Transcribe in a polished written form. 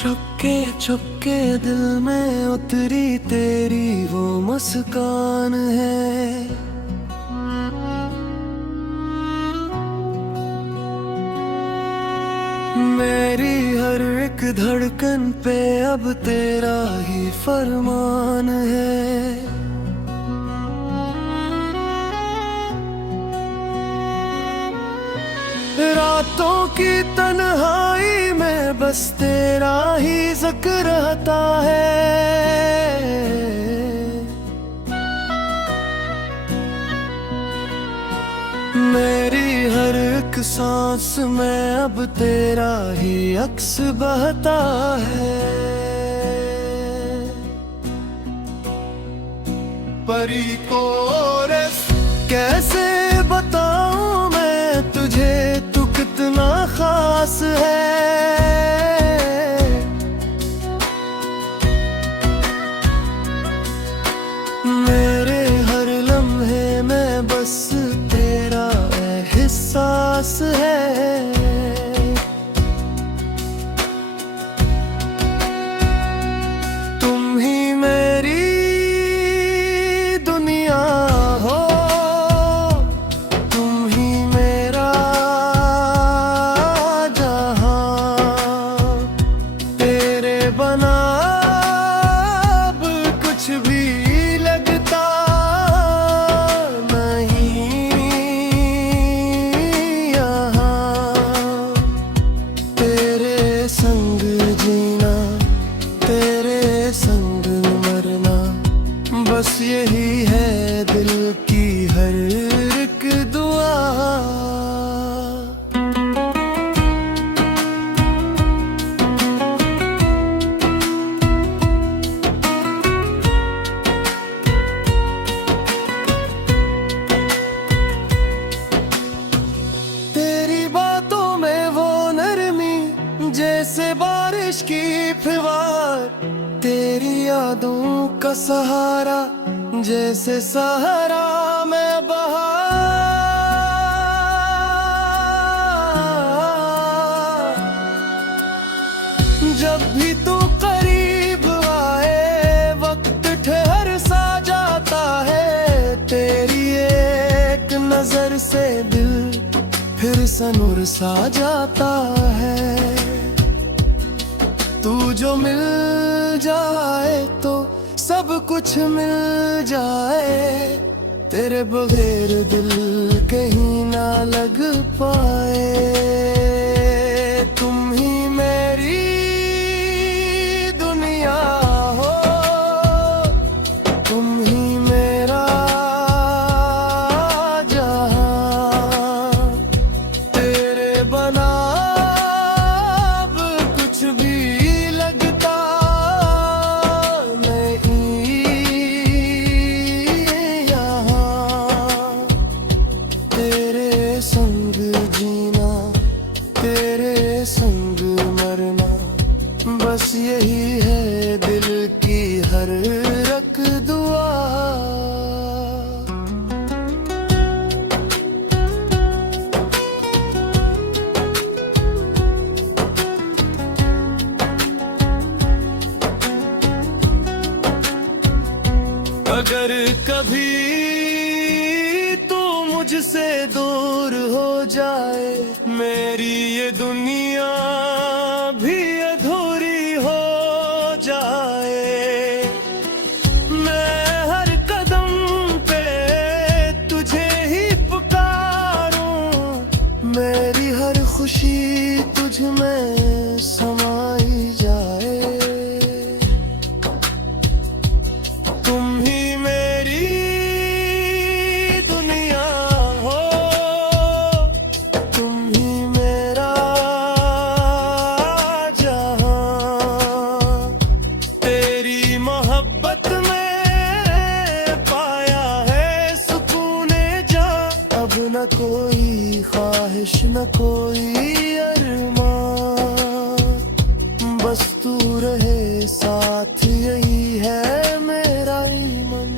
चुपके चुपके दिल में उतरी तेरी वो मुस्कान है। मेरी हर एक धड़कन पे अब तेरा ही फरमान है। रातों की तन्हाई में बस तेरा ही जिक्र रहता है। मेरी हर एक सांस में अब तेरा ही अक्स बहता है। परी को कैसे बताऊं मैं तुझे, तू कितना खास है। मेरे हर लम्हे में बस तेरा एहसास है। तुम ही मेरी दुनिया हो, तुम ही मेरा जहां। तेरे बना अब कुछ भी लगता नहीं यहाँ। तेरे संग जीना, तेरे संग मरना, बस यही है दिल की हर एक दुआ। तेरी बातों में वो नरमी जैसे बारिश की फुहार, तेरी यादों का सहारा जैसे सहारा में बहार। जब भी तू करीब आए वक्त ठहर सा जाता है। तेरी एक नजर से दिल फिर सनूर सा जाता है। तू जो मिल जाए तो सब कुछ मिल जाए। तेरे बगैर दिल कहीं ना लग पाए। तुम ही मेरी दुनिया हो, तुम ही मेरा जहां। तेरे बना अब कुछ भी लगता नहीं यहाँ। तेरे संग जीना, तेरे संग मरना, बस यही है दिल की हर एक दुआ। अगर कभी तू मुझसे दूर हो जाए, मेरी ये दुनिया भी अधूरी हो जाए। मैं हर कदम पे तुझे ही पुकारूं, मेरी हर खुशी तुझ में समाई जाए। तुम ही मेरी दुनिया हो, तुम ही मेरा जहां। तेरी मोहब्बत में पाया है सुकूने जा। अब न कोई ख्वाहिश न कोई अरमान, बस तू रहे साथ, यही है मेरा ईमान।